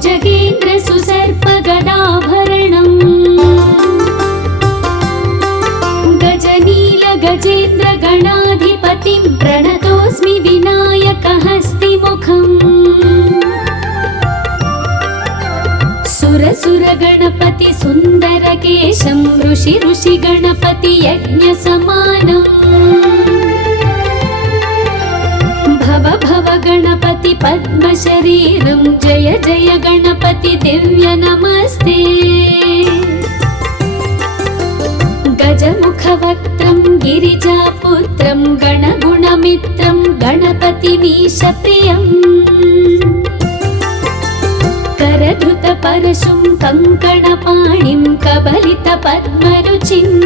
भुजगेन्द्र सुसर्पगदाभरणम् गजनील गजेन्द्र गणाधिपतिं प्रणतोऽस्मि विनायकहस्तिमुखम् सुर गणपति सुन्दरकेशं ऋषि गणपति यज्ञसमानम् भव गणपति पद्मशरीरं जय जय गणपति दिव्य नमस्ते गजमुखवक्त्रं गिरिजापुत्रं गणगुणमित्रं गणपतिमीशप्रियम् करधृतपरशुं कङ्कणपाणिं कबलितपद्मरुचिम्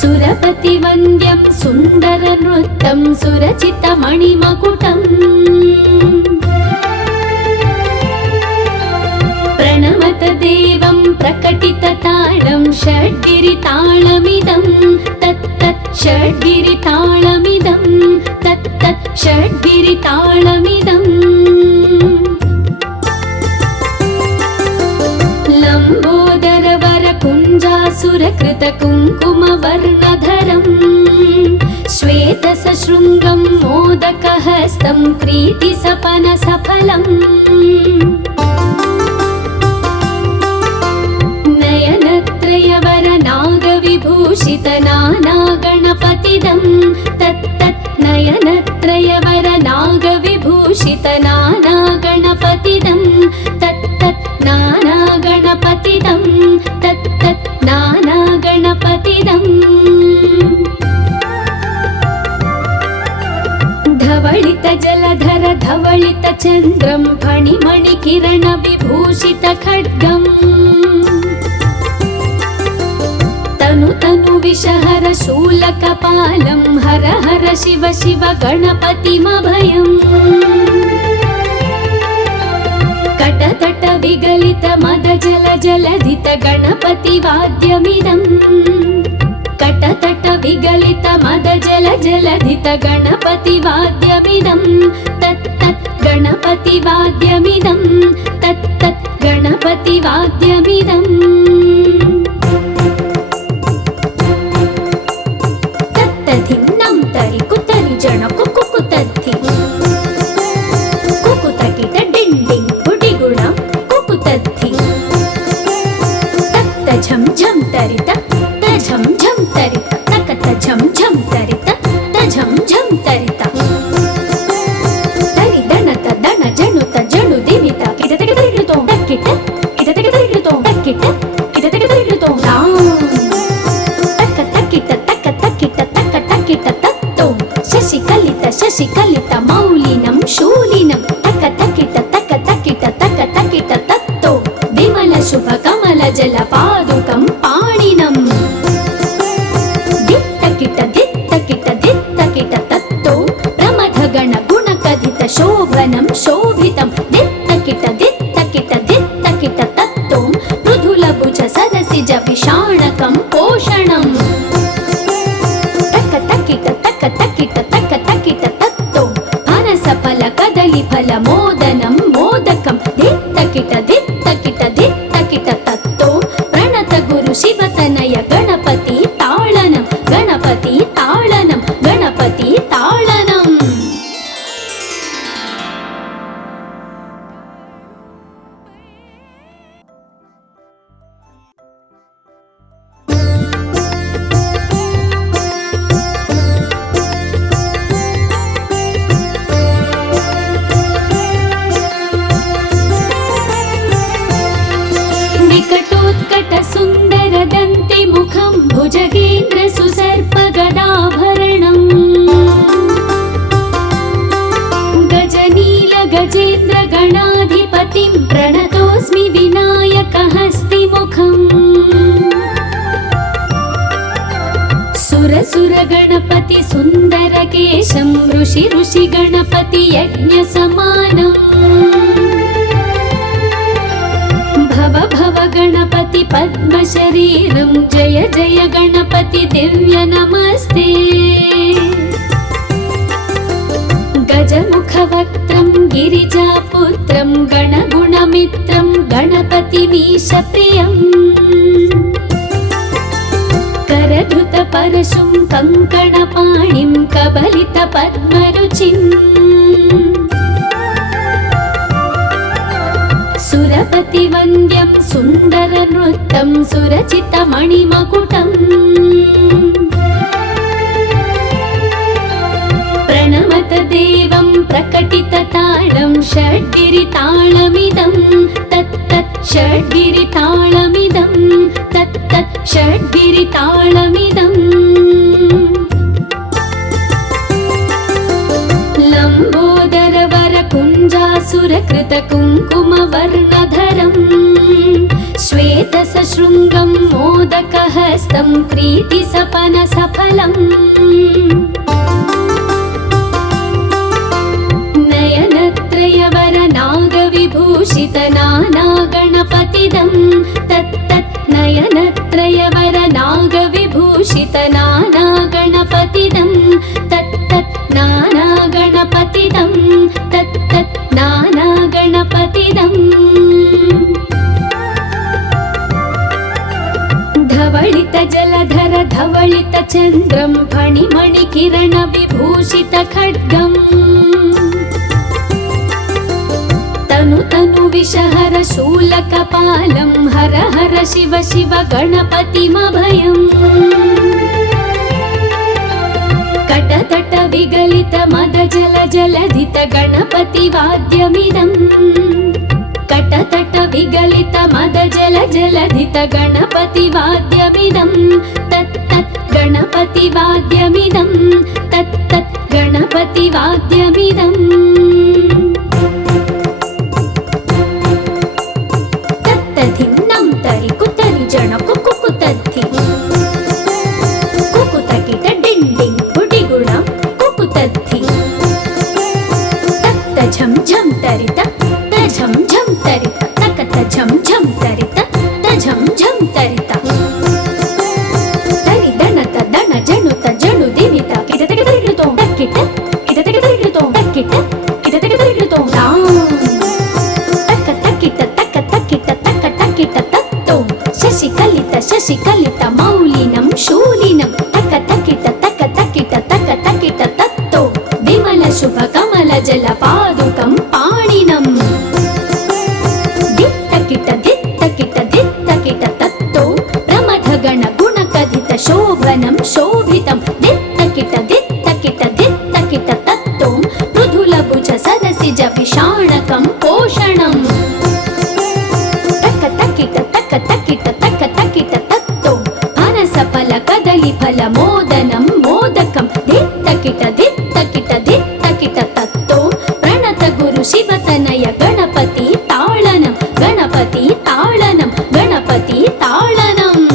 सुरपतिवन्द्यं सुन्दरनृत्यं सुरचितमणिमकुटम् प्रणमत देवं प्रकटितताळं षड्गिरिताळमिदं तत्तत् षड्गिरिताळमिदं तत्तत् षड्गिरिताळमिदम् लम्बोदरवरकुञ्जासुरकृतकुङ्कुमवर्णधरम् श्वेतसशृङ्गं मोदकहस्तं प्रीतिसपनसफलम् नयनत्रयवरनागविभूषितनानागणपतिदं तत्तत् नयनत्रयवरनागविभूषितनानागणपतिदं तत्तत् नानागणपतिदं तत्तत् नानागणपतिदम् धवलित जलधर धवलित चन्द्रं फणिमणिकिरण विभूषित खड्गम् तनु विषहर शूलकपालं हर हर शिव शिव गणपतिमभयम् कटतट विगलित मद जल जलधित गणपतिवाद्यमिदम् कटतट विगलित मद जल जलधित गणपतिवाद्यमिदं तत्तत् गणपतिवाद्यमिदं तत्तत् गणपतिवाद्यमिदम् तत्तधिं नं तरि कुतरि जण कुकुतद्धि कुकुतकिट डिण्डिं गुडिगुणं कुकुतद्धि तत्त झं झं तरित झं झं तरित तकत झं झं तरित झं झं तरित तरि दणत दण जणुत जणु दिवित किट तक तरितो तक्किट किट तक तरितो तक्किट किट तक तरितो तां तक तक्किट तक तक्किट तक तक्किट तत्तो शशिकलित मौलिनं शूलिनं तक तक्किट तत्तो विमल शुभ कमल जल पादुकं पाणिनं दित्तकिट तत्तो प्रमथगण गुणकथित शोभनं शोभितं दित्तकिट तत्तो मृदुलभुज सरसिज विषाणकं पोषणम् तक्किट तत्तो फनसफल कदलीफल मोदनं मोदकं दित्तकिट तत्तो प्रणत गुरु शिवतनय गणपति ताळनं गणपति ताळनं गणपति ताळनम् विकटोत्कट सुन्दर दन्ति मुखं भुजगेन्द्र सुसर्पगदाभरणम् गजनील गजेन्द्र गणाधिपतिं प्रणतोऽस्मि विनायकहस्तिमुखम् सुर गणपति सुन्दरकेशं ऋषि गणपति यज्ञसमानम् भव गणपति पद्मशरीरं जय जय गणपति दिव्य नमस्ते गजमुखवक्त्रं गजमुखवक्त्रं गणगुणमित्रं गणपतिमीशप्रियम् करधृतपरशुं कङ्कणपाणिं कबलितपद्मरुचिम् सुरपतिवन्द्यं सुन्दरनृत्यं सुरचितमणिमकुटम् प्रणमत देवं प्रकटिततालं षड्गिरितालमिदं तत्तत् षड्गिरितालमिदं तत्तत् षड्गिरितालमिदम् लम्बोदरवरकुञ्जासुरकृतकुङ्कुमवर्णधरम् श्वेतसशृङ्गं मोदकहस्तं प्रीतिसपनसफलम् नयनत्रयवरनागविभूषितनानागणपतिदं तत्तत् नयनत्रयवरनागविभूषितनानागणपतिदं तत्तत् नानागणपतिदं तत्तत् नानागणपतिदम् धवलित जलधर धवलित चन्द्रं फणिमणिकिरण विभूषित खड्गम् तनु तनु विषहर शूलकपालं हर हर शिव शिव गणपतिमभयम् कटतट विगलित मद जल जलधित गणपतिवाद्यमिदम् कटतट विगलित मद जल जलधित गणपतिवाद्यमिदं तत्तत् गणपतिवाद्यमिदं तत्तत् गणपतिवाद्यमिदम् तत्तधिं नं तरि कुतरि जण कुकुतद्धि कुकुतकिट डिण्डिं गुडिगुणं कुकुतद्धि तत्त झं झं तरित झं झं तरित तकत झं झं तरित झं झं तरित तरि दणत दण जणुत जणु दिवित किटतक तरिकृतो तक्किट किटतक तरिकृतो तक्किट किटतक तरिकृतो तां तक तक्किट तक तक्किट तक तक्किट तत्तो शशिकलित मौलिनं शूलिनं तक तक्किट तत्तो विमल शुभ कमल जल पादुकं पाणिनम् दित्तकिट तत्तो प्रमथगण गुणकथित शोभनं शोभितं दित्तकिट तत्तो मृदुलभुज सरसिज विषाणकं पोषणम् तक तक्किट तत्तो फनसफल कदलीफल मोदनं मोदकं दित्तकिट तत्तो प्रणत गुरु शिवतनय गणपति ताळनं गणपति ताळनं गणपति ताळनम्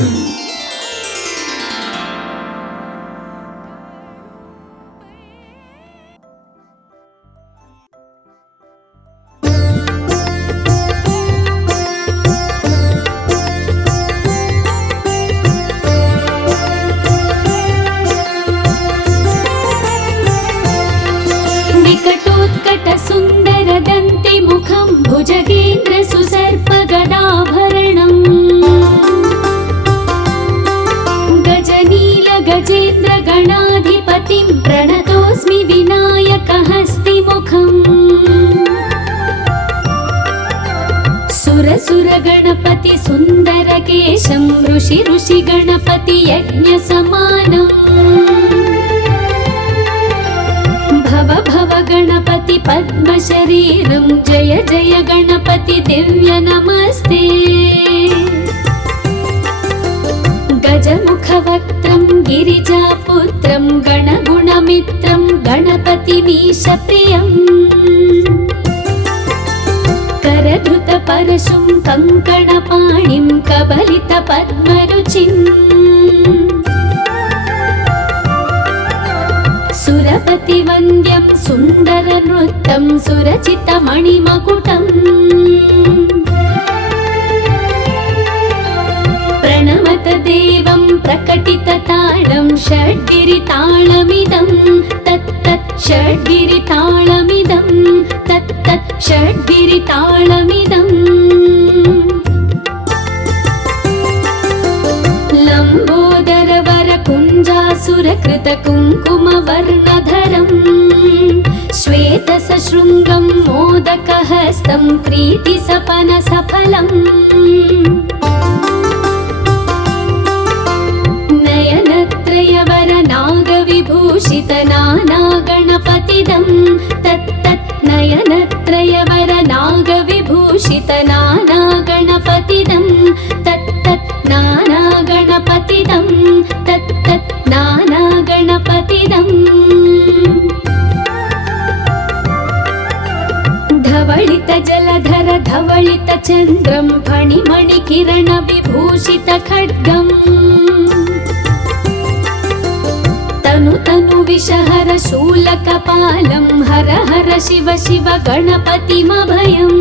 विकटोत्कट सुन्दर दन्ति मुखं भुजगेन्द्र सुसर्प गदाभरणम् गजनील गजेन्द्र गणाधिपतिं प्रणतोऽस्मि विनायकहस्तिमुखम् सुर गणपति सुन्दर केशं ऋषि गणपति यज्ञ समानम् भव गणपति पद्मशरीरं जय जय गणपति दिव्य नमस्ते गजमुखवक्त्रं गिरिजापुत्रं गणगुणमित्रं गणपतिमीशप्रियम् करधृतपरशुं कङ्कणपाणिं कबलितपद्मरुचिम् सुरपतिवन्द्यं सुन्दरनृत्यं सुरचितमणिमकुटम् प्रणमत देवं प्रकटिततालं षड्गिरितालमिदं तत्तत् षड्गिरितालमिदं तत्तत् षड्गिरितालमिदम् गणपतिताळमिदम् लम्बोदरवरकुञ्जासुरकृतकुङ्कुमवर्णधरम् श्वेतसशृङ्गं मोदकहस्तं प्रीतिसपनसफलम् नयनत्रयवरनागविभूषितनानागणपतिदं तत्तत् नयनत्रयवरनागविभूषितनानागणपतिदं तत्तत् नानागणपतिदं तत्तत् नानागणपतिदम् धवलित जलधर धवलित चन्द्रं फणिमणिकिरण विभूषित खड्गम् तनु तनु विषहर शूलकपालं हर हर शिव शिव गणपतिमभयम्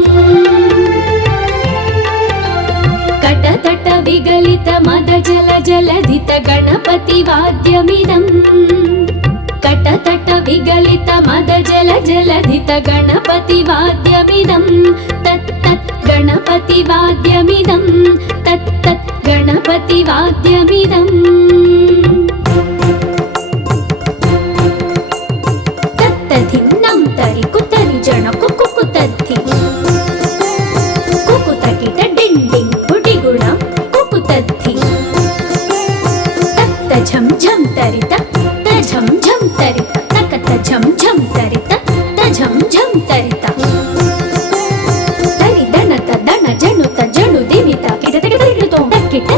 कटतट विगलित मद जल जलधित गणपतिवाद्यमिदम् कटतट विगलित मद जल जलधित गणपतिवाद्यमिदं तत्तत् गणपतिवाद्यमिदं तत्तत् गणपतिवाद्यमिदम् तत्तधिन्नं तरि कुतरि जन कुकुतद्धि कुकुतकिट डिण्डिं गुडिगुणं कुकुतद्धि तत्त झं झं तरित झं झं तरित तकत झं झं तरित झं झं तरित तरि दणत दण जणुत जणु दिवित किटतक तरिकृतो तक्किट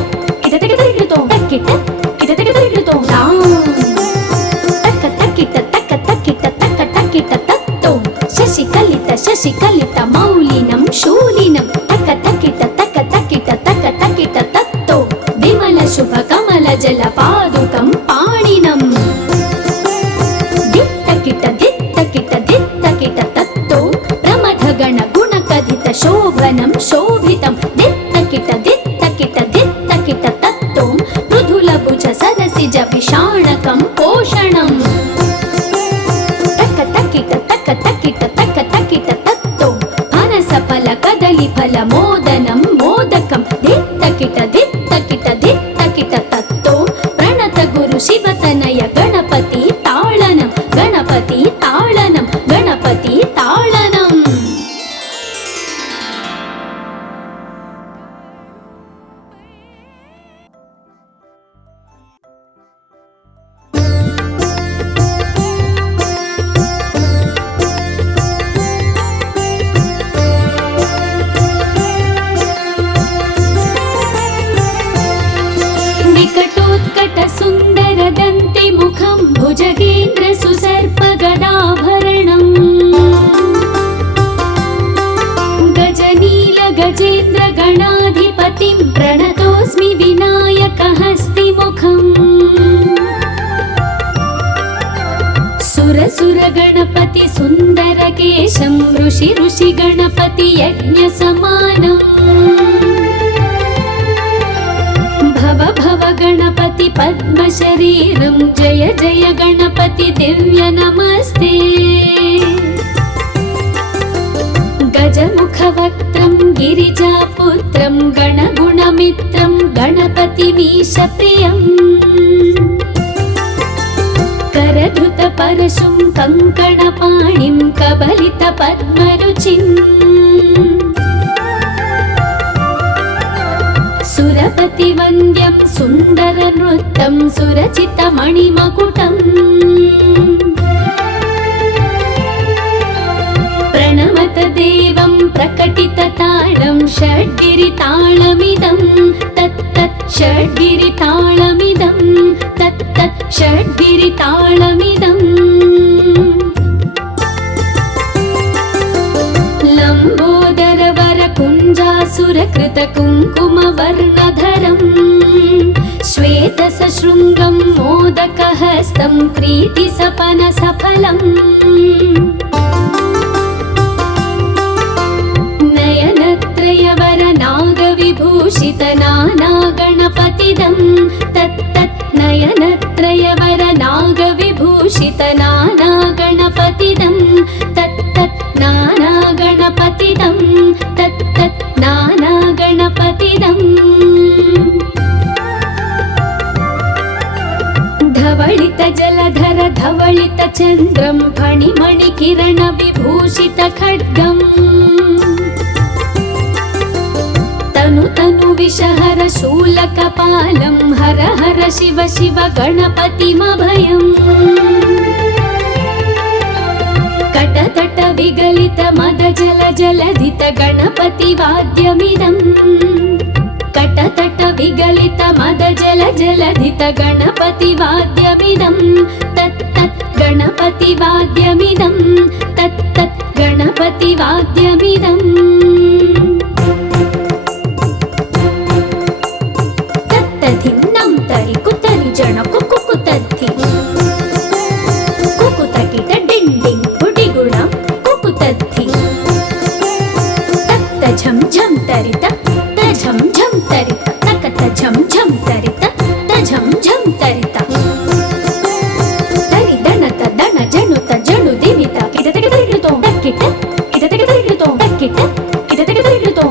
किटतक तरिकृतो तक्किट किटतक तरिकृतो तक तक्किट तक तक्किट तक तक्किट तत्तो शशिकलित मौलिनं शूलिनं तक तक्किट तत्तो विमल शुभ कमल जल पादुकं पाणिनम् दित्तकिट तत्तो प्रमथगण गुणकथित शोभनं शोभितं दित्तकिट तत्तो मृदुलभुज सरसिज विषाणकं पोषणम् तक्किट तत्तो फनसफल कदलीफल मोदनं मोदकं दित्तकिट तत्तो प्रणत गुरु शिवतनय गणपति ताळनं गणपति ताळनं गणपति ताळनम् विकटोत्कट सुन्दर दन्ति मुखं भुजगेन्द्र सुसर्प गदाभरणम् गजनील गजेन्द्र गणाधिपतिं प्रणतोऽस्मि विनायकहस्तिमुखम् सुर गणपति सुन्दर केशं ऋषि गणपति यज्ञ समानम् भव गणपति पद्म शरीरं जय जय गणपति दिव्य नमस्ते गजमुख वक्त्रं गिरिजापुत्रं गणगुणमित्रं गणपतिमीश प्रियम् करधृत परशुं कङ्कणपाणिं कबलित पद्मरुचिम् सुरपति वन्द्यं सुन्दर नृत्यं सुरचित मणिमकुटम् प्रणमत देवं प्रकटित ताळं षड्गिरिताळमिदं तत्तत् षड्गिरिताळमिदं तत्तत् षड्गिरिताळमिदम् लम्बोदरवरकुञ्जासुरकृतकुङ्कुमवर्णधरम् श्वेतसशृङ्गं मोदकहस्तं प्रीतिसपनसफलम् नयनत्रयवरनागविभूषितनानागणपतिदं तत्तत् नयनत्रयवरनागविभूषितनानागणपतिदं तत्तत् नानागणपतिदम् धवलित चन्द्रं फणिमणिकिरण विभूषित खड्गम् तनु तनु विषहर शूलकपालं हर हर शिव शिव गणपतिमभयम् कटतट विगलित मद जल जलधित गणपति वाद्यमिदम् कटतट विगलित मद जल जलधित गणपति वाद्यमिदम् तत् तत् गणपति वाद्यमिदम् तत् तत् गणपति वाद्यमिदम् तत्तधिन्नं तरि कुतरि जन कुकुतद्धि कुकुतकिट डिण्डिं गुडिगुणं कुकुतद्धि तत्त झं झं तरित झं झं तरित तकत झं झं तरित झं झं तरित तरि दणत दण जणुत जणु दिवित किटतक तरिगितो तक्किट किटतक तरिगितो तक्किट किटतक तरिगितो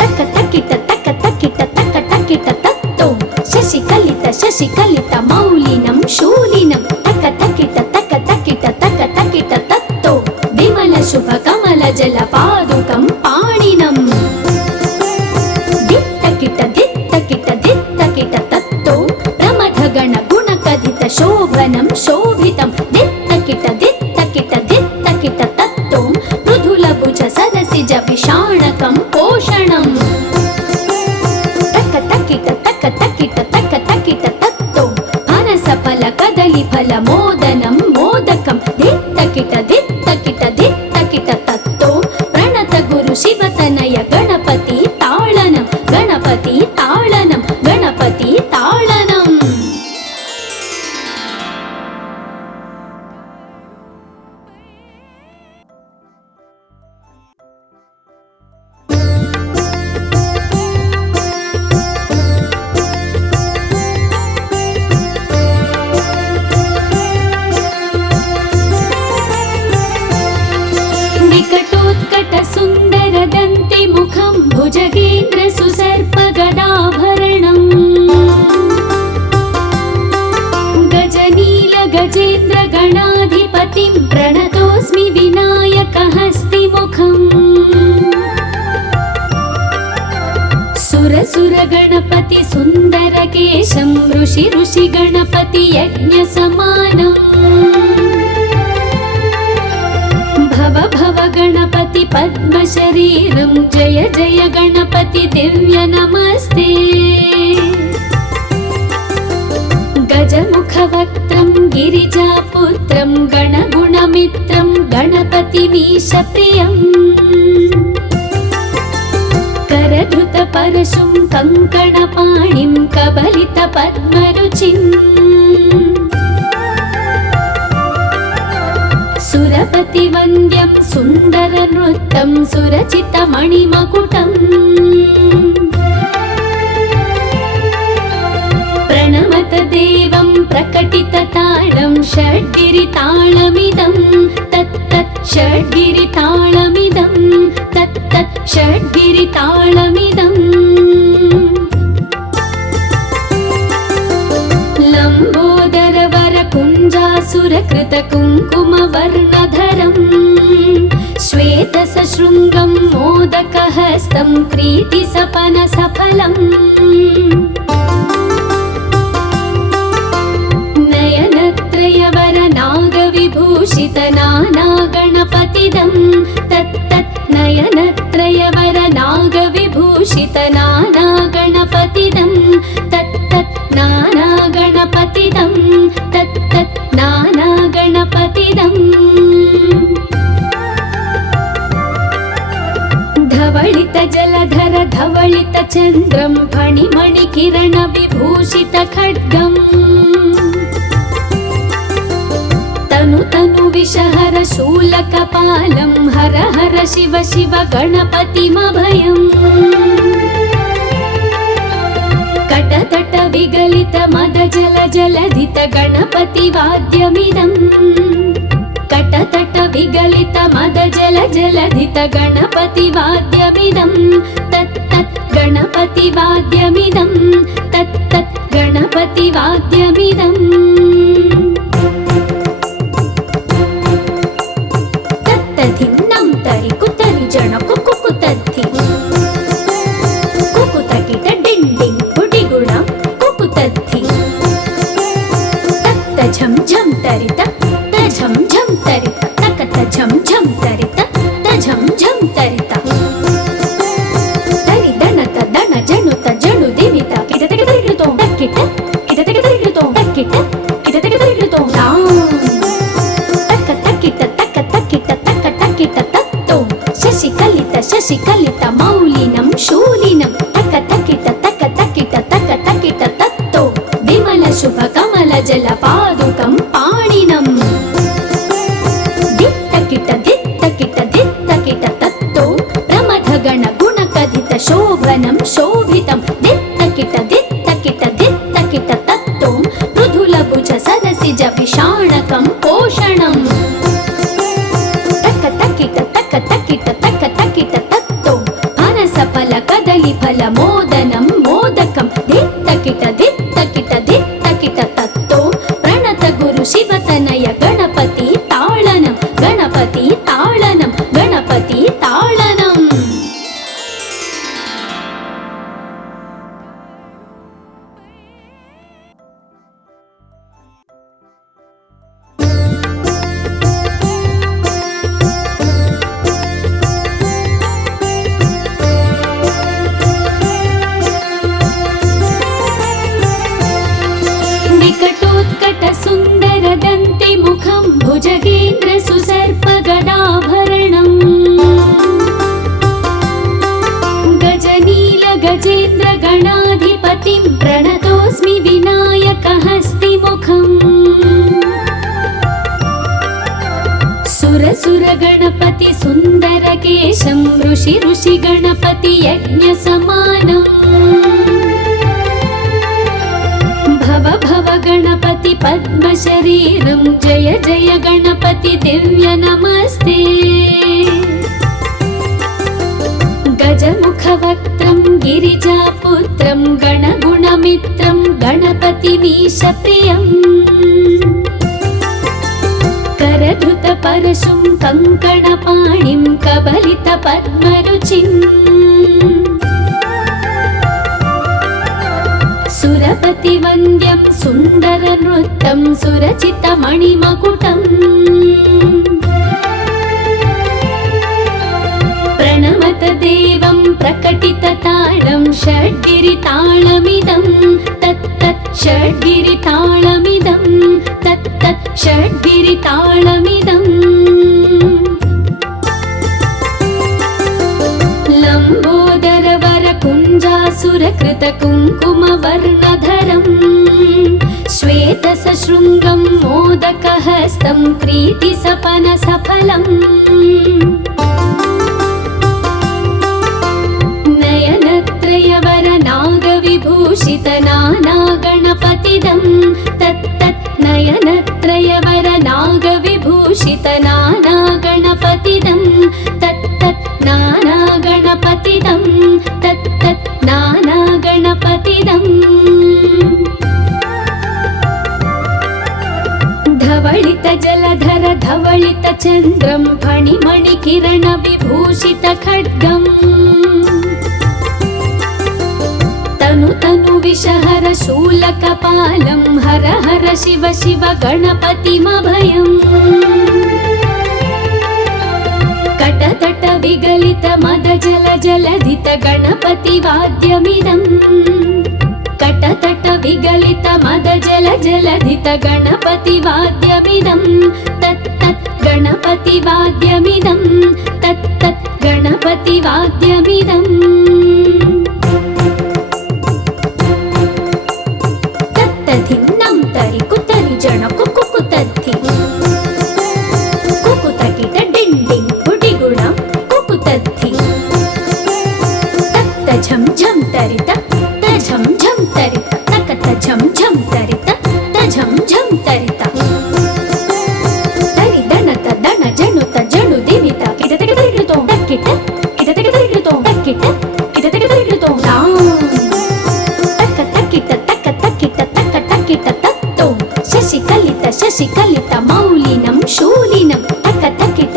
तक तक्किट तक तक्किट तक तक्किट तत्तो शशिकलित मौलिनं शूलिनं तक तक्किट तत्तो विमल शुभ कमल जल पादुकं पाणिनं दित्तकिट तत्तो प्रमथ गण गुण कथित शोभनं शोभितं दित्तकिट तत्तो मृदुल भुज सरसिज विषाणकं पोषणं तक तक्किट तत्तो फनस फल कदली फल मोदनं मोदकं दित्तकिट तत्तो प्रणत गुरु शिवतनय गणपति ताळनं गणपति ताळनं गणपति ताळनम् विकटोत्कट सुन्दर दन्ति मुखं भुजगेन्द्र सुसर्प गदाभरणम् गजनील गजेन्द्र गणाधिपतिं प्रणतोऽस्मि विनायक हस्तिमुखम् सुर गणपति सुन्दर केशं ऋषि गणपति यज्ञ समानम् भव गणपति पद्म शरीरं जय जय गणपति दिव्य नमस्ते गजमुख वक्त्रं गिरिजापुत्रं गणगुणमित्रं गणपतिमीश प्रियम् करधृत परशुं कङ्कणपाणिं कबलित पद्मरुचिम् सुरपति वन्द्यं सुन्दर नृत्यं सुरचित मणिमकुटम् प्रणमत देवं प्रकटित ताळं षड्गिरिताळमिदं तत् तत् षड्गिरिताळमिदं तत् तत् षड्गिरिताळमिदम् लम्बोदर वर कुञ्जासुरकृत कुङ्कुम वर्णधरम् श्वेत सशृङ्गं मोदकहस्तं क्रीति सपन सफलम् नयनत्रयवर नागविभूषित नाना गणपतिदं तत् तत् नयनत्रयवर नागविभूषित नाना गणपतिदं तत् तत् नाना गणपतिदं तत् तत् नाना गणपतिदम् धवलित जलधर धवलित चन्द्रं फणिमणिकिरण विभूषित खड्गम् तनु तनु विषहर शूलकपालं हर हर शिव शिव गणपतिमभयम् कटतट विगलित मद जल जलधित गणपति वाद्यमिदम् कटतट विगलित मद जल जलधित गणपति वाद्यमिदम् तत् तत् गणपति वाद्यमिदम् तत् तत् गणपति वाद्यमिदम् सुर गणपति सुंदर केशं ऋषि ऋषि गणपति यज्ञ समानम् भव भव गणपति पद्म शरीरं जय जय गणपति दिव्य नमस्ते गजमुख वक्त्रं गिरिजापुत्रं गणगुणमित्रं गणपतिमीश प्रियम् करधृत परशुं कंकणपाणिं कबलित पद्मरुचिम् सुरपति वन्द्यं सुन्दर नृत्यं सुरचित मणिमकुटम् प्रणमत देवं प्रकटित ताळं षड्गिरिताळमिदं तत्तत् षड्गिरिताळमिदं तत्तत् षड्गिरिताळमिदम् लम्बोदर वर कुञ्जासुरकृत कुङ्कुमवर्णधरम् श्वेत सशृङ्गं मोदकहस्तं प्रीतिसपन सफलम् नयनत्रयवर नागविभूषित नाना गणपतिदं तत्तत् नयनत्रयवर नागविभूषित नाना गणपतिदं तत्तत् नाना गणपतिदं तत्तत् नाना गणपतिदम् धवलित जलधर धवलित चन्द्रं फणिमणि किरण विभूषित खड्गम् तनु तनु विषहर शूलकपालं हर हर शिव शिव गणपतिमभयम् कटतट विगलित मद जल जलधित गणपति वाद्यमिदम् कटतट विगलित मद जल जलधित गणपति वाद्यमिदं तत्तत् गणपति वाद्यमिदं तत्तत् गणपति वाद्यमिदम् तत्तधिन्नं तरि कुतरि जन कुकुतद्धि कुकुतकिट डिण्डिं गुडिगुणं कुकुतद्धि तत्त झं झं तरित झं झं तरित तकत झं झं तरित झं झं तरित तरि दणत दण जणुत जणु दिवित किटतक तरिगितो तक्किट किटतक तरिगितो तक्किट किटतक तरिगितो तक्क तक्किट तक्क तक्किट तक्क तक्किट तत्तो शशिकलित मौलिनं शूलिनं तक्क तक्किट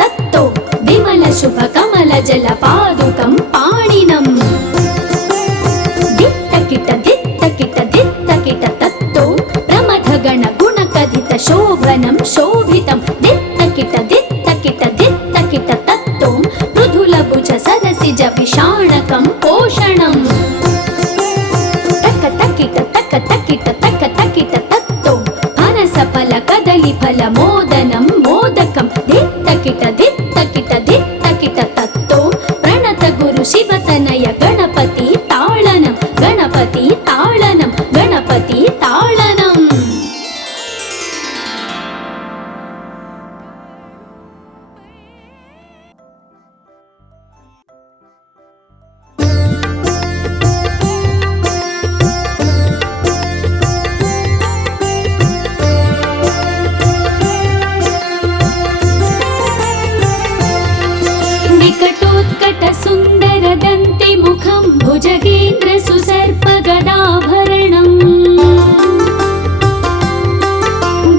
तत्तो विमल शुभ कमल जल पादुकं पाणिनम् तत्तो प्रमथ गण गुण कथित शोभनं शोभितं दित्तकिट तत्तो मृदुल भुज सरसिज विषाणकं पोषणम् तक्क तक्किट तत्तो फनस फल कदली फल मोदनं मोदकं दित्तकिट तत्तो प्रणत गुरु शिवतनय गणपति ताळनं गणपति ताळनं गणपति ताळनम् विकटोत्कट सुन्दर दन्ति मुखं भुजगेन्द्र सुसर्प गदाभरणम्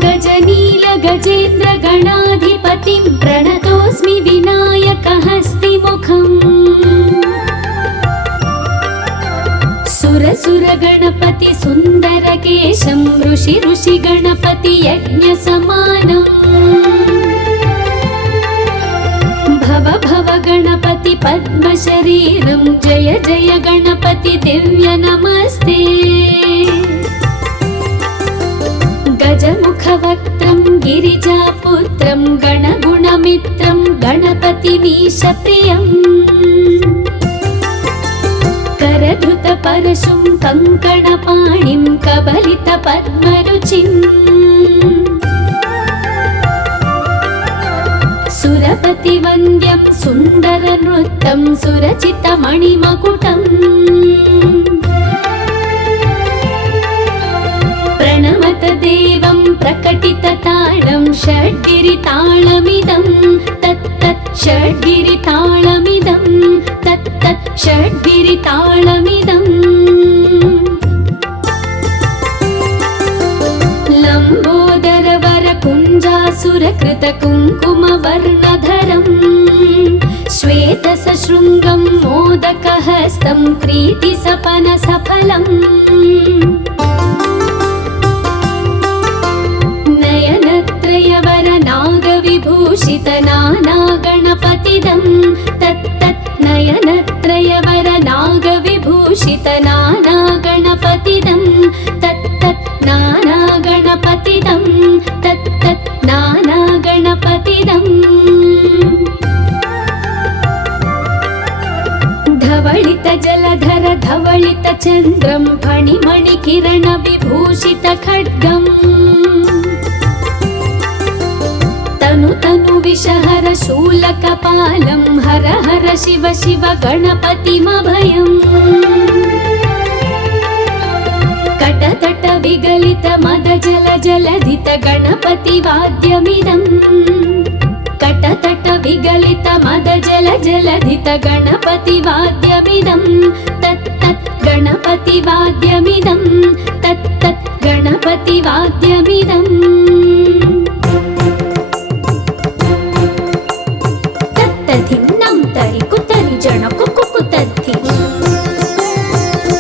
गजनील गजेन्द्र गणाधिपतिं प्रणतोऽस्मि विनायकहस्तिमुखम् सुर सुर गणपति सुन्दर केशं ऋषि ऋषि गणपति यज्ञ समानम् भव भव गणपति पद्म शरीरं जय जय गणपति दिव्य नमस्ते गजमुख वक्त्रं गिरिजापुत्रं गणगुणमित्रं गणपतिमीश प्रियम् करधृत परशुं कंकणपाणिं कबलित पद्मरुचिम् सुन्दर नृत्यं सुरचितमणिमकुटम् प्रणमत देवं प्रकटितताळं षड्गिरिताळमिदं तत्तत् षड्गिरिताळमिदं तत्तत् षड्गिरिताळमिदम् लम्बोदरवरकुञ्जासुरकृतकुङ्कुमवर्णधरम् श्वेतसशृङ्गं मोदकहस्तं प्रीतिसपनसफलम् नयनत्रयवरनागविभूषितनानागणपतिदं तत्तत् नयनत्रयवरनागविभूषितनानागणपतिदं तत्तत् नानागणपतिदं तत्तत् नानागणपतिदम् धवलित जलधर धवलित चन्द्रं फणिमणिकिरण विभूषित खड्गम् तनु तनु विषहर शूलकपालं हर हर शिव शिव गणपतिमभयम् कटतट विगलित मद जल जलधित गणपति वाद्यमिदम् कटतट विगलित मद जल जलधित गणपति वाद्यमिदं तत्तत् गणपति वाद्यमिदं तत्तत् गणपति वाद्यमिदम् तत्तधिन्नं तरि कुतरि जन कुकुतद्धि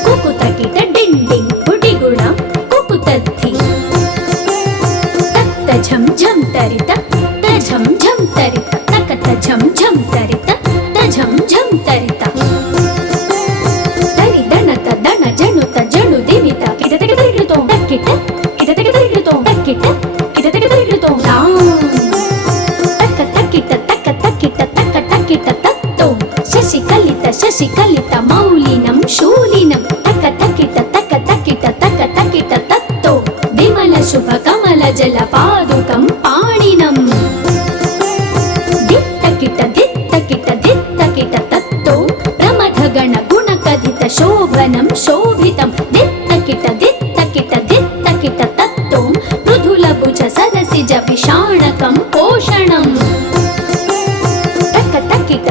कुकुतकिट डिण्डिं गुडिगुणं कुकुतद्धि तत्त झं झं तरित झं झं तरित तकत झं झं तरित झं झं तरित तरि दणत दण जणुत जणु दिवित किटतक तरिगिडुतो तक्किट किटतक तरिगिडुतो तक्किट किटतक तरिगिडुतो तक्क तक्किट तक्क तक्किट तक्क तक्किट तत्तो शशिकलित मौलिनं शूलिनं तक्क तक्किट तत्तो विमल शुभ कमल जल पादुकं पाणिनम् दित्तकिट तत्तो प्रमथ गण गुणकथित शोभनं शोभितं दित्तकिट तत्तो मृदुलभुज सरसिज विषाणकं पोषणम् तक्क तक्किट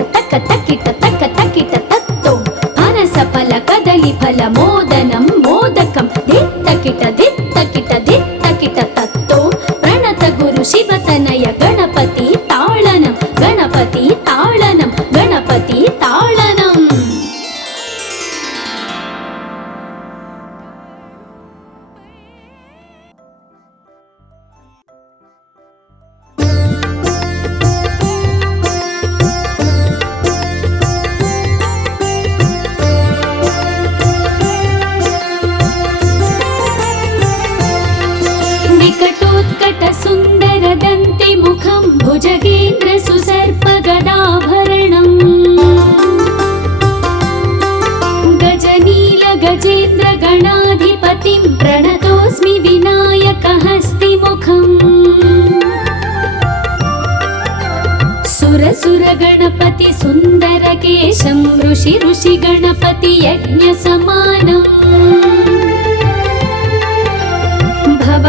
तत्तो फनसफल कदलीफल मोदनं मोदकं दित्तकिट तत्तो प्रणत गुरु शिवतनय गणपति ताळनं गणपति ताळनं गणपति ताळनम् विकटोत्कट सुन्दर दन्ति मुखं भुजगेन्द्र सुसर्प गदाभरणम् गजनील गजेन्द्र गणाधिपतिं प्रणतोऽस्मि विनायकहस्तिमुखम् सुर गणपति सुन्दर केशं ऋषि गणपति यज्ञ समानम् भव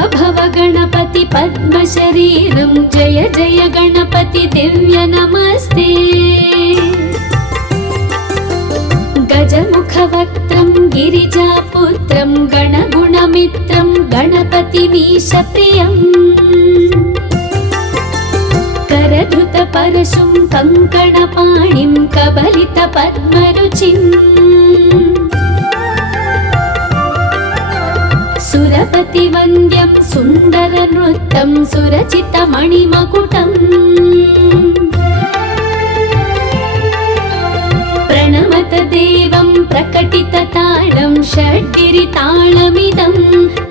गणपति पद्म शरीरं जय जय गणपति दिव्य नमस्ते गजमुख वक्त्रं गिरिजापुत्रं गणगुणमित्रं गणपतिमीश प्रियम् करधृत परशुं कङ्कणपाणिं कबलित पद्मरुचिम् सुरपति वन्द्यं सुन्दर नृत्यं सुरचितमणिमकुटम् प्रणमत देवं प्रकटितताळं षड्गिरिताळमिदं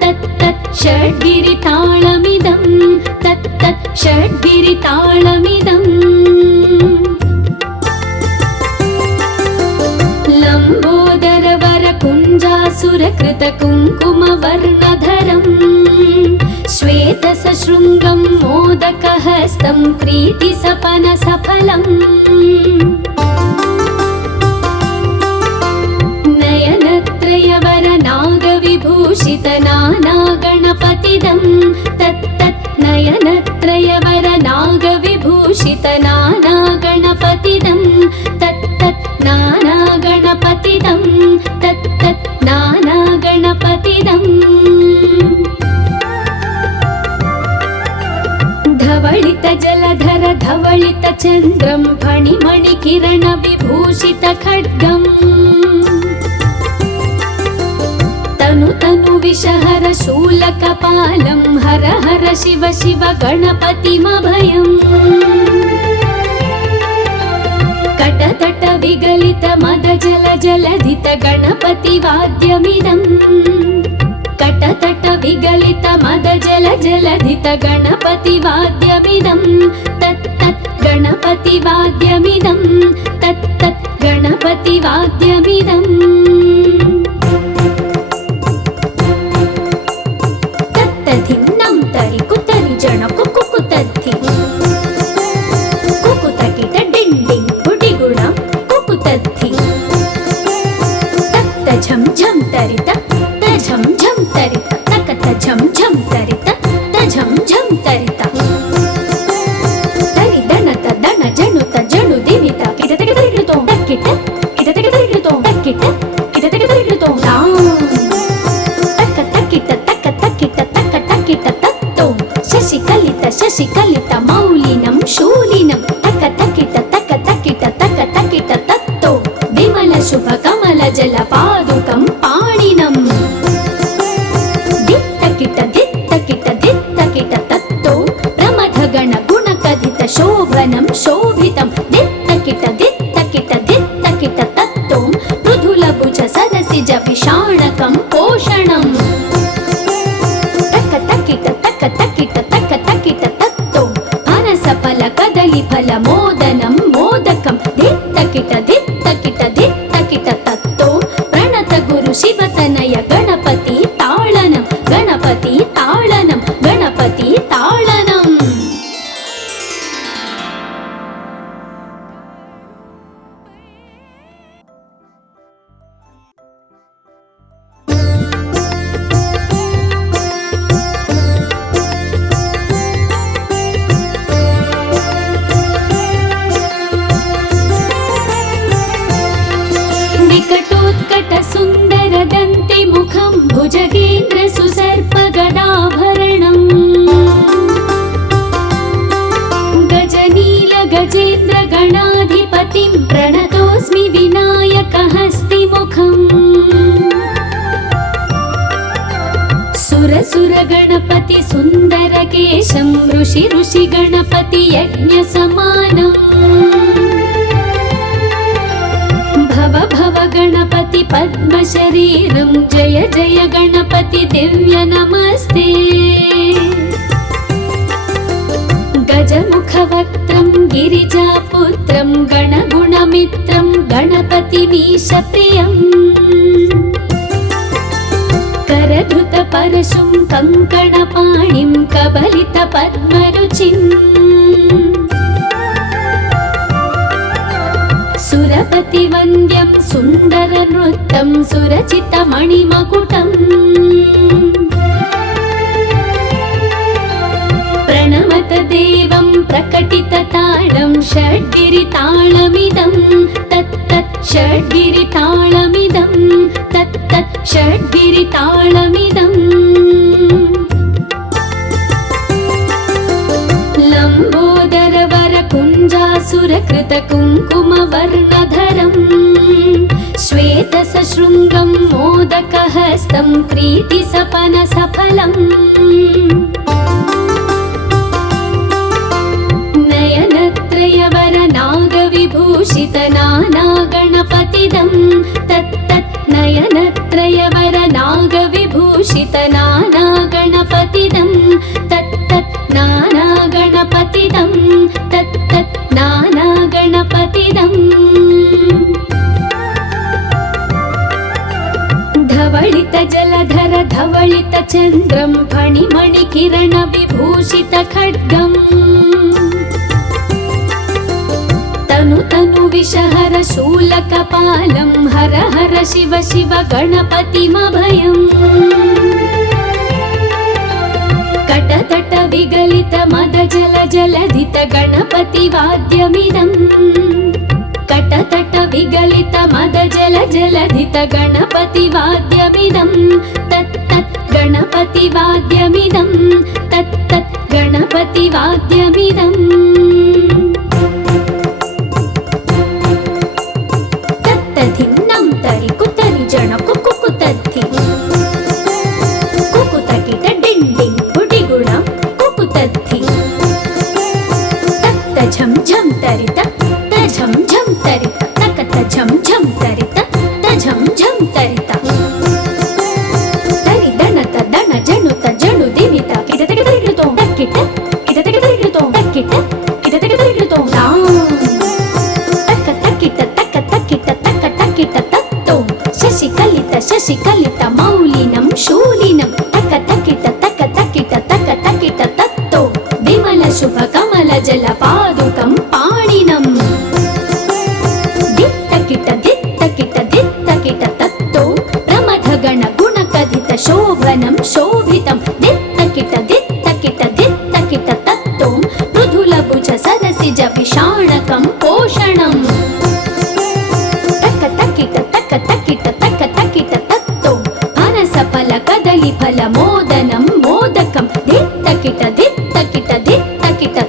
तत्तत् षड्गिरिताळमिदं तत्तत् षड्गिरिताळमिदम् लम्बोदरवरकुञ्जासुरकृतकुङ्कुमवर्णधरम् श्वेतसशृङ्गं मोदकहस्तं प्रीतिसपनसफलम् विभूषित नाना गणपतिदं तत्तत् नयनत्रयवर नागविभूषित नाना गणपतिदं तत्तत् नाना गणपतिदं तत्तत् नाना गणपतिदम् धवलित जलधर धवलित चन्द्रं फणिमणि किरण विभूषित खड्गम् तनु तनु विषहर शूलकपालं हर हर शिव शिव गणपतिमभयम् कटतट विगलित मद जल जलधित गणपति वाद्यमिदम् कटतट विगलित मद जल जलधित गणपति वाद्यमिदं तत्तत् गणपति वाद्यमिदं तत्तत् गणपति वाद्यमिदम् तत्तधिन्नं तरि कुतरि जन कुकुतद्धि कुकुतकिट डिण्डिं गुडिगुणं कुकुतद्धि तत्त झं झं तरित झं झं तरित तकत झं झं तरित झं झं तरित तरि दनत दन जनुत जनु दिवित किटतक तरिकृतो तक्किट किटतक तरिकृतो तक्किट किटतक तरिकृतो तक्क तक्किट तक्क तक्किट तक्क तक्किट तत्तो शशिकलित मौलिनं शूलिनं तक्क तक्किट तत्तो विमल शुभ कमल जल पादुकं पाणिनम् तत्तो प्रमथ गण गुण कथित शोभनं शोभितं दित्तकिट तत्तो मृदुल भुज सरसिज विषाणकं पोषणम् तक्क तक्किट तत्तो अनस फल कदली फल मोदनं मोदकं दित्तकिट तत्तो प्रणत गुरु शिवतनय गणपति ताळनं गणपति ताळनं गणपति ताळनम् विकटोत्कट सुन्दर दन्ति मुखं भुजगेन्द्र सुसर्प गदाभरणम् गजनील गजेन्द्र गणाधिपतिं प्रणतोऽस्मि विनायकहस्तिमुखम् सुर गणपति सुन्दर केशं ऋषि गणपति यज्ञ समानम् भव गणपति पद्म शरीरं जय जय गणपति दिव्य नमस्ते गजमुख वक्त्रं गिरिजापुत्रं गणगुणमित्रं गणपतिमीश प्रियम् करधृत परशुं कङ्कणपाणिं कबलित पद्मरुचिम् सुरपति वन्द्यं सुन्दर नृत्यं सुरचित मणिमकुटम् प्रणमत देवं प्रकटित ताळं षड्गिरिताळमिदं तत्तत् षड्गिरिताळमिदं तत्तत् षड्गिरिताळमिदम् लम्बोदर वर कुञ्जासुरकृत कुङ्कुम वर्णधरम् श्वेत सशृङ्गं मोदकहस्तं प्रीतिसपन सफलम् नयनत्रयवर नागविभूषित नाना गणपतिदं तत्तत् नयनत्रयवर नागविभूषित नाना गणपतिदं तत्तत् नाना गणपतिदं तत्तत् नाना गणपतिदम् धवलित जलधर धवलित चन्द्रं फणिमणि किरण विभूषित खड्गम् तनु तनु विषहर शूलकपालं हर हर शिव शिव गणपतिमभयम् कटतट विगलित मद जल जलधित गणपति वाद्यमिदम् कटतट विगलित मद जल जलधित गणपति वाद्यमिदम् तत् तत् गणपति वाद्यमिदम् तत् तत् गणपति वाद्यमिदम् तत्तधिन्नं तरि कुतरि जण कुकुतद्धि कुकुतकिट डिण्डिं गुडिगुणां कुकुतद्धि तत्त झं झं तरित तझं झं तरित तकत झं झं तरित तझं झं तरित तरि दणत दण जणुत जणु दिवित किटतक तरिगिडुतो तक्किट किटतक तरिगिडुतो तक्किट किटतक तरिगिडुतो तक्क तक्किट तक्क तक्किट तक्क तक्किट तत्तो शशिकलित मौलिनं शूलिनं तक्क तक्किट तत्तो विमल शुभ कमल जल पादुकं पाणिनं दित्तकिट तत्तो प्रमथ गण गुण कथित शोभनं शोभितं दित्तकिट तत्तो मृदुल भुज सरसिज विषाणकं पोषणम् तक्क तक्किट तत्तो फनस फल कदली फल मोदनं मोदकं दित्तकिट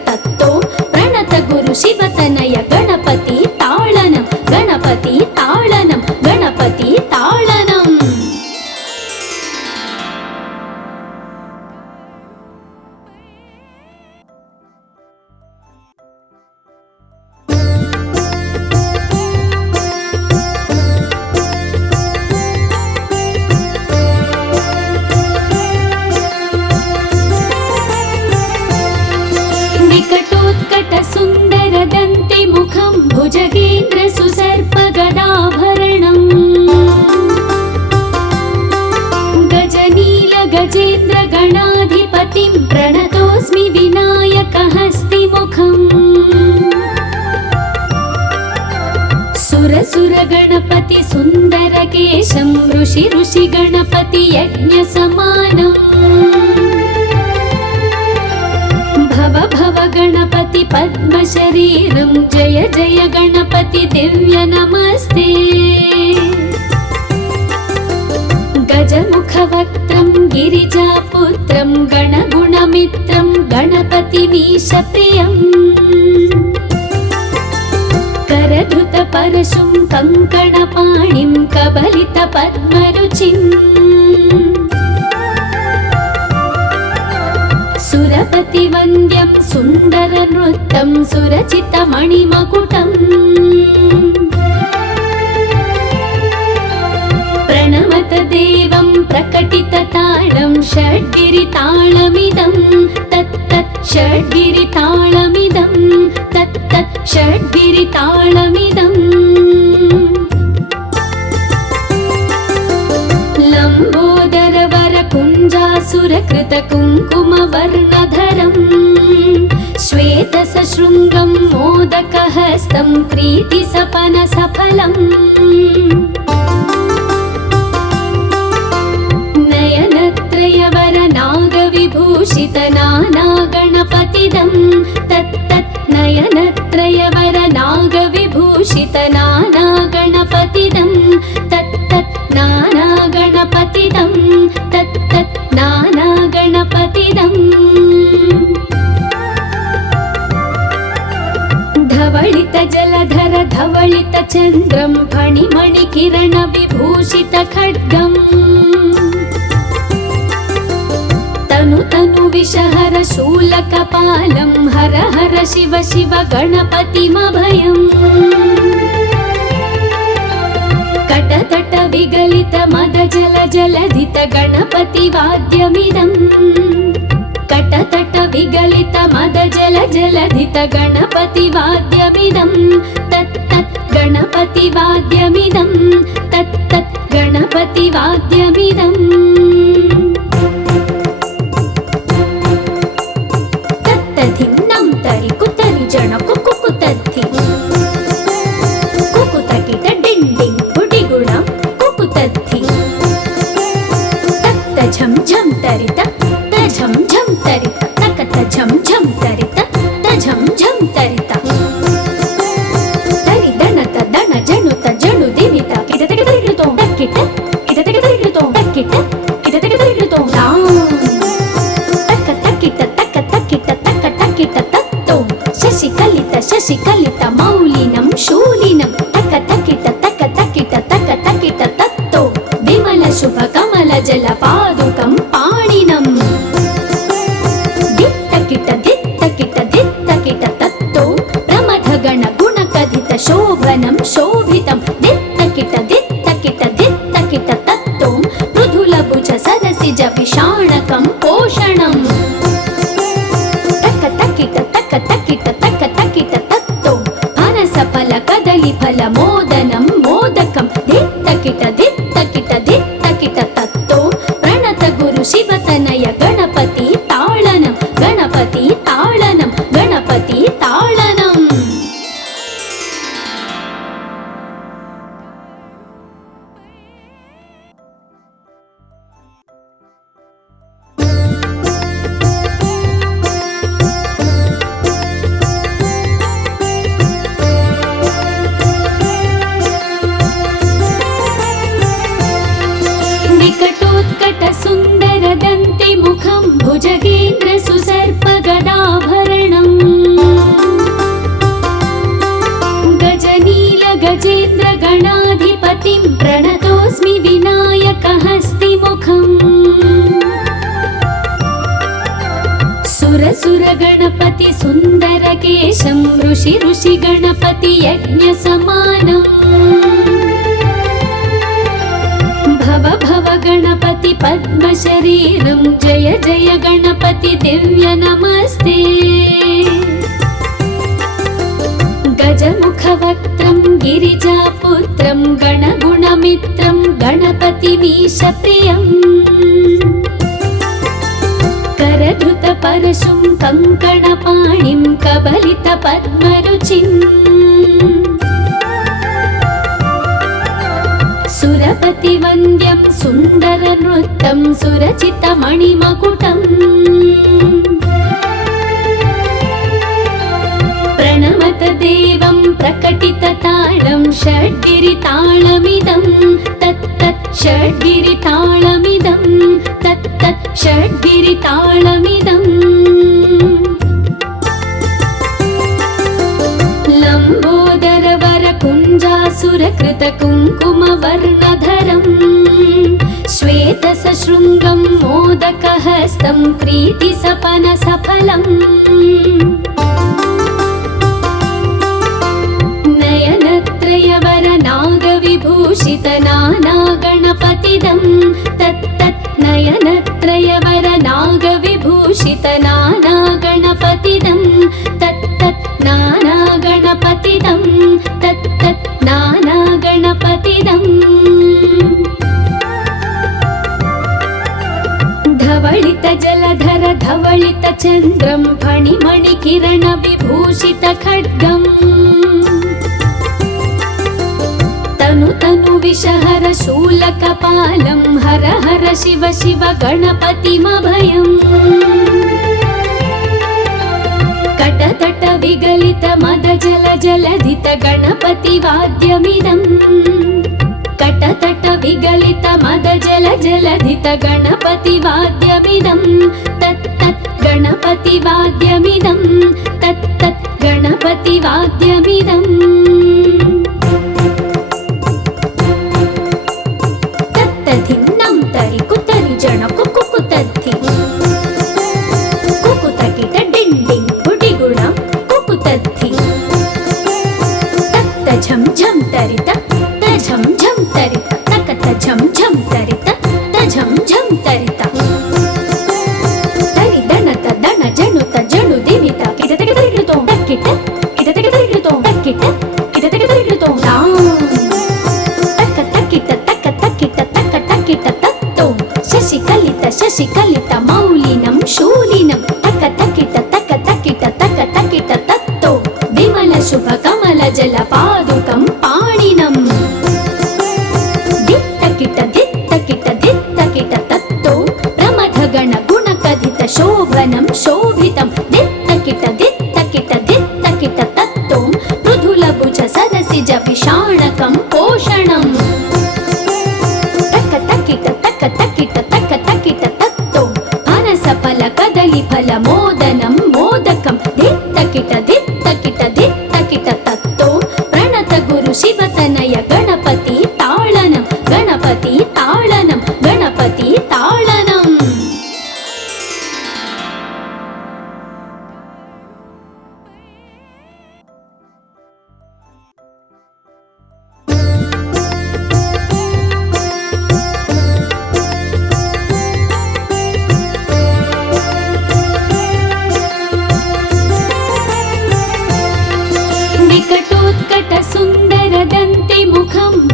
तत्तो प्रणत गुरु शिवतनय गणपति ताळनं गणपति ताळनं गणपति ताळनं विकटोत्कट सुन्दर दन्ति मुखं भुजगेन्द्र सुसर्प गदाभरणं गजनील गजेन्द्र गणाधिपतिं प्रणतोऽस्मि विनायक हस्तिमुखम् सुर गणपति सुन्दर केशं ऋषि गणपति यज्ञ समानम् भव गणपति पद्म शरीरं जय जय गणपति दिव्य नमस्ते गजमुख वक्त्रं गिरिजापुत्रं गणगुणमित्रं गणपतिमीश प्रियम् करधृत परशुं कङ्कणपाणिं कबलित पद्मरुचिम् सुरपति वन्द्यं सुन्दर नृत्यं सुरचित मणिमकुटम् प्रणमत देवं प्रकटित ताळं षड्गिरिताळमिदं तत्तत् षड्गिरिताळमिदं तत्तत् षड्गिरिताळमिदम् लम्बोदर वर कुञ्जासुरकृत कुङ्कुमवर्णधरम् श्वेत सशृङ्गं मोदकहस्तं प्रीतिसपन सफलम् नयनत्रयवर नागविभूषित नाना गणपतिदं तत्तत् नयनत्रयवर नागविभूषित नाना गणपतिदं तत्तत् नाना गणपतिदं तत्तत् नाना गणपतिदम् धवलित जलधर धवलित चन्द्रं फणिमणि किरण विभूषित खड्गम् तनु विषहर शूलकपालं हर हर शिव शिव गणपतिमभयम् कटतट विगलित मद जल जलधित गणपति वाद्यमिदम् कटतट विगलित मद जल जलधित गणपति वाद्यमिदम् तत् तत् गणपति वाद्यमिदम् तत् तत् गणपति वाद्यमिदम् तत्तधिन्नं तरि कुतरि जण कुकुतद्धि कुकुतकिट डिण्डिं गुडिगुणां कुकुतद्धि तत्त झं झं तरित तझं झं तरित శశికలిత మౌలినం శూలినం తక తకిట తక తకిట తక తకిట తత్తో విమల శుభ కమల జల పాదుకం పాణినం దిత్తకిట దిత్తకిట దిత్తకిట తత్తో ప్రమథ గణ గుణ కథిత శోభనం శోభితం దిత్తకిట దిత్తకిట దిత్తకిట తత్తో మృదుల భుజ సరసిజ విషాణకం పోషణం తక తకిట తక తకిట తక తకిట తత్తో పనస ఫల కదలి ఫల మోదనం మోదకం దిత్తకిట దిత్తకిట దిత్తకిట తత్తో ప్రణత గురు శివతనయ గణపతి తాళనం గణపతి తాళనం గణపతి తాళనం. వికటోత్కట సుందర దంతి ముఖం భుజగేంద్ర సుసర్ప గదాభరణం గజనీల గజేంద్ర గణాధిపతిం ప్రణతోస్మి వినాయక హస్తి ముఖం సురసుర గణపతి సుందర కేశం ఋషి ఋషి గణపతి యజ్ఞ సమానం భవ భవ గణపతి పద్మ శరీరం జయ జయ గణపతి దివ్య నమస్తే గజముఖ వక్త్రం గిరిజాపుత్రం గణగుణమిత్రం గణపతిమీశ ప్రియం करधृत परशुं कंकणपाणिं कबलित पद्मरुचिं सुरपति वन्द्यं सुन्दर नृत्यं सुरचित मणिमकुटं प्रणमत देवं प्रकटित ताळं षड्गिरिताळमिदं तत्तत् षड्गिरिताळमिदं तत्तत् षड्गिरिताळमिदं लम्बोदर वरकुञ्जासुरकृत कुङ्कुमवर्णधरं श्वेतसशृङ्गं मोदकहस्तं प्रीतिसपनसफलम् नयनत्रयवर नागविभूषित नाना गणपतिदं तत्तत् नयनत्रयवर नागविभूषित नाना गणपतिदं तत्तत् नाना गणपतिदं तत्तत् नाना गणपतिदं धवलित जलधर धवलित चन्द्रं फणिमणि किरण विभूषित खड्गम् तनु तनु विषहर शूलकपालं हर हर शिव शिव गणपतिमभयम् कटतट विगलित मद जल जलधित गणपति वाद्यमिदं कटतट विगलित मद जल जलधित गणपति वाद्यमिदं तत्तत् गणपति वाद्यमिदं तत्तत् गणपति वाद्यमिदं तत्तधिन्नं तरि कुतरि जन कुकुतद्धि कुकुतकिट डिण्डिं गुडिगुणं कुकुतद्धि तत्त झं झं तरित झं झं तरित तकत झं झं तरित झं झं तरित तरि दणत दण जणुत जणु दिवित किटतक तरिकृतो तक्किट किटतक तरिकृतो तक्किट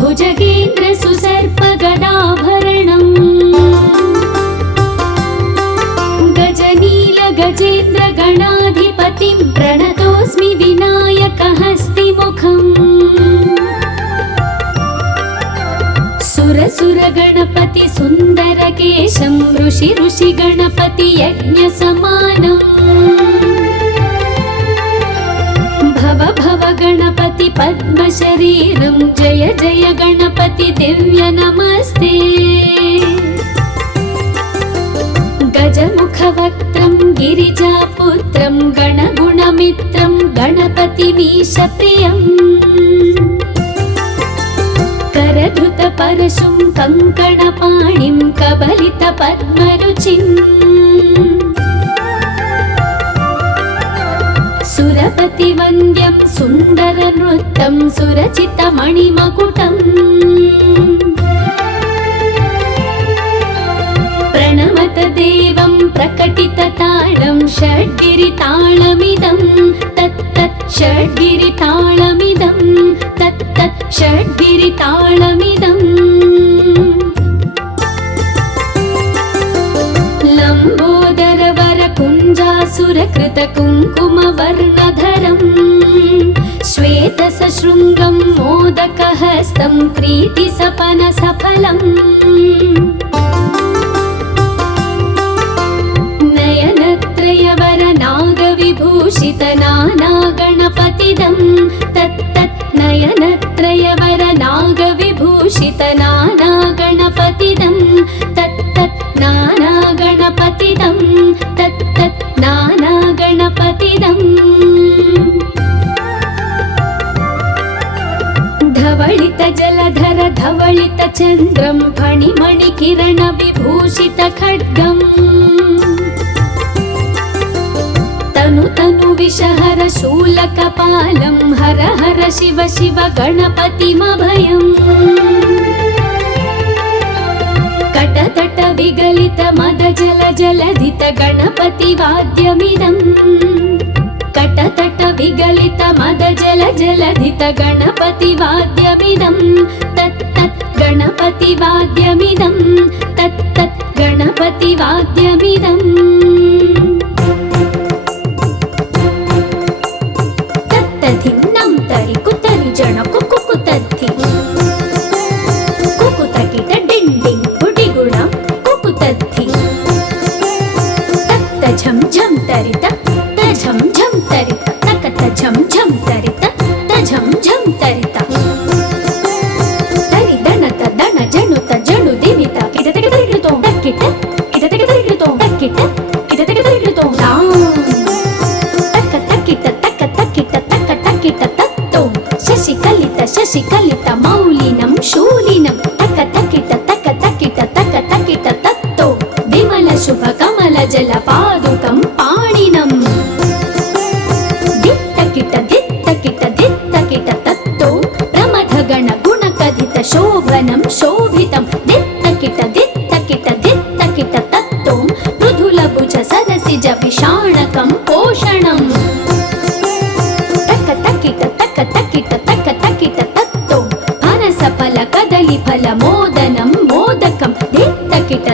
भुजगेन्द्र सुसर्पगदाभरणम् गजनील गजेन्द्र गणाधिपतिं प्रणतोऽस्मि विनायकहस्तिमुखम् सुरसुर गणपति सुन्दरकेशं ऋषि ऋषि गणपति यज्ञसमानम् भव भव गणपति पद्मशरीरं जय जय गणपति दिव्य नमस्ते गजमुखवक्त्रं गिरिजापुत्रं गणगुणमित्रं गणपतिमीशप्रियम् करधृतपरशुं कङ्कणपाणिं कबलितपद्मरुचिम् सुरपतिवन्द्यं सुन्दरनृत्यं सुरचितमणिमकुटम् प्रणमत देवं प्रकटितताळं षड्गिरिताळमिदं तत्तत् षड्गिरिताळमिदं तत्तत् षड्गिरिताळमिदम् लम्बोदरवरकुञ्जासुरकृतकुङ्कुमवर्णधरम् श्वेतसशृङ्गं मोदकहस्तं प्रीतिसपनसफलम् नयनत्रयवरनागविभूषितनानागणपतिदं तत्तत् नयनत्रयवरनागविभूषितनानागणपतिदं तत्तत् नानागणपतिदं तत्तत् नानागणपतिदम् धवलित जलधर धवलित चन्द्रं फणिमणिकिरण विभूषित खड्गम् तनु तनु विषहर शूलकपालं हर हर शिव शिव गणपतिमभयम् कटतट विगलित मद जल जलधित गणपति वाद्यमिदम् कटतट विगलित मद जल जलधित गणपति वाद्यमिदम् तत्तत् गणपति वाद्यमिदं तत्तत् गणपति वाद्यमिदम् तत्तधिन्नं तरि कुतरि जन कुकुतद्धि कुकुतकिट डिण्डिं गुडिगुणं कुकुतद्धि तत्त झं झं तरित झं झं तरित तकत झं झं तरित झं झं तरित तरि दणत दण जणुत जणु दिमित किटतक तरिकृतो तक्किट किटतक तरिकृतो तक्किट किटतक तरिकृतो तक्क तक्किट तक्क तक्किट तक्क तक्किट तत्तो शशिकलित मौलिनं शूलिनं तक्क तक्किट तक्क तक्किट तक्क तक्किट तत्तो विमल शुभ कमल जल पादुकं पाणिनम् तत्तो प्रमथ गण गुणकथित शोभनं शोभितं दित्तकिट तत्तो मृदुलभुज सदसिज विषाणकं पोषणम् तक्क तक्किट तत्तो फनसफल कदलीफल मोदनं मोदकं दित्तकिट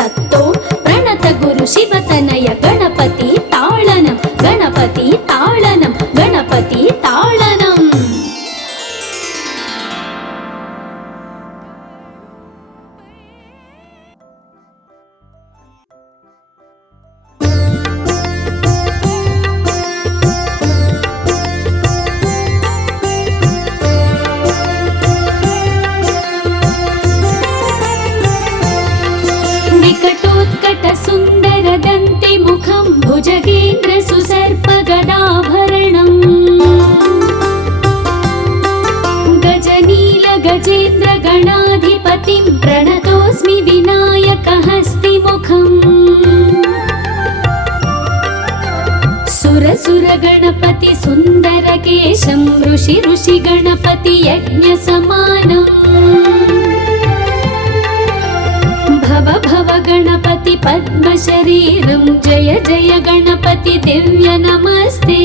तत्तो प्रणत गुरु शिवतनय गणपति ताळनं गणपति ताळनं गणपति ताळनं विकटोत्कट सुन्दर दन्ति मुखं भुजगेन्द्र सुसर्पगदाभरणम् गजनील गजेन्द्र गणाधिपतिं प्रणतोऽस्मि विनायकहस्तिमुखम् सुरसुर गणपति सुन्दरकेशं ऋषि ऋषि गणपति यज्ञसमानम् भव भव गणपति पद्मशरीरं जय जय गणपति दिव्य नमस्ते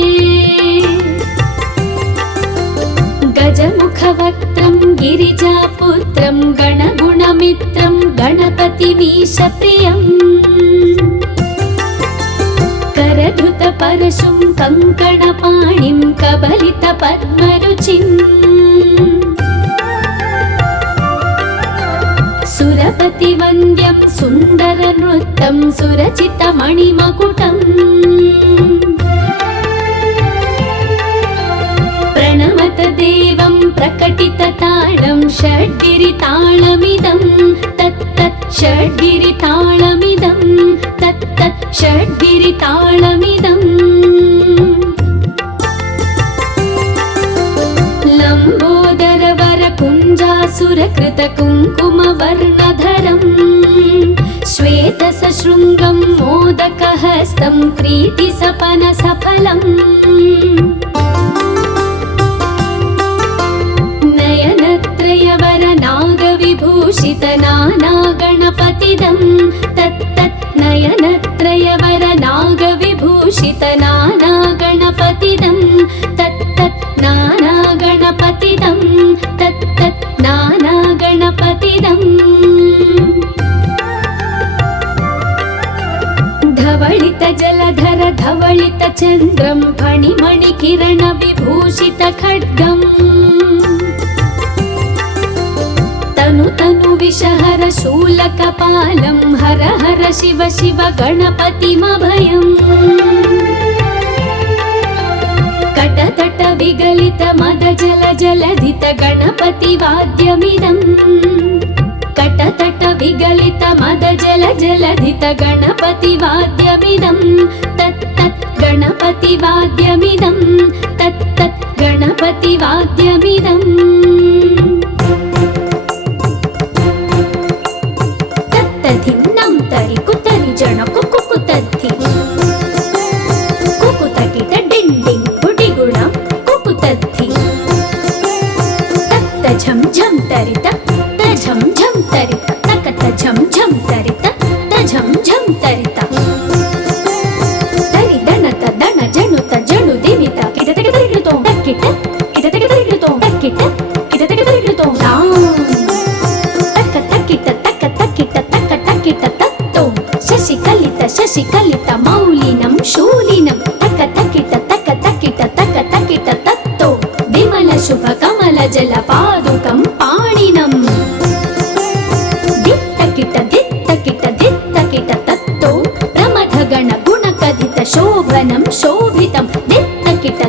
गजमुखवक्त्रं गिरिजापुत्रं गणगुणमित्रं गणपतिमीशप्रियम् करधृतपरशुं कङ्कणपाणिं कबलितपद्मरुचिम् सुरपतिवन्द्यं सुन्दरनृत्तं सुरचितमणिमकुटम् प्रणमत देवं प्रकटितताळं षड्गिरिताळमिदं तत्तत् षड्गिरिताळमिदं तत्तत् षड्गिरिताळमिदम् लम्बोदरवरकुञ्जासुरकृतकुङ्कुमवर्णधरम् श्वेतसशृङ्गं मोदकहस्तं प्रीतिसपनसफलम् नयनत्रयवरनागविभूषितनानागणपतिदं तत्तत् नयनत्रयवरनागविभूषितनानागणपतिदं तत्तत् नानागणपतिदं तत्तत् नानागणपतिदम् धवलितजलधर धवलितचन्द्रं फणिमणिकिरणविभूषितखड्गम् तनु विषहर शूलकपालं हर हर शिव शिव गणपतिमभयम् कटतट विगलित मद जल जलधित गणपतिवाद्यमिदम् कटतट विगलित मद जल जलधित गणपतिवाद्यमिदम् तत्तत् गणपतिवाद्यमिदम् तत्तत् गणपतिवाद्यमिदम् धिन्नं तरि कुतरि जन कुकुतद्धि कुकुतकिट डिण्डिं गुडिगुणं कुकुतद्धि तत्त झं झं तरित तझं झं तरित तकत झं झं तरित तझं झं तरित तरि दणत दण जणुत जणु दिवित किटतक तरिकृतो तक्किट किटतक तरिकृतो तक्किट किटतक तरिकृतो तक्क तक्किट तक्क तक्किट शशिकलित मौलिनं शूलिनं तक तकिट तत्तो विमल शुभ कमल जल पादुकं पाणिनं दित्तकिट तत्तो प्रमथ गण गुण कथित शोभनं शोभितं दित्तकिट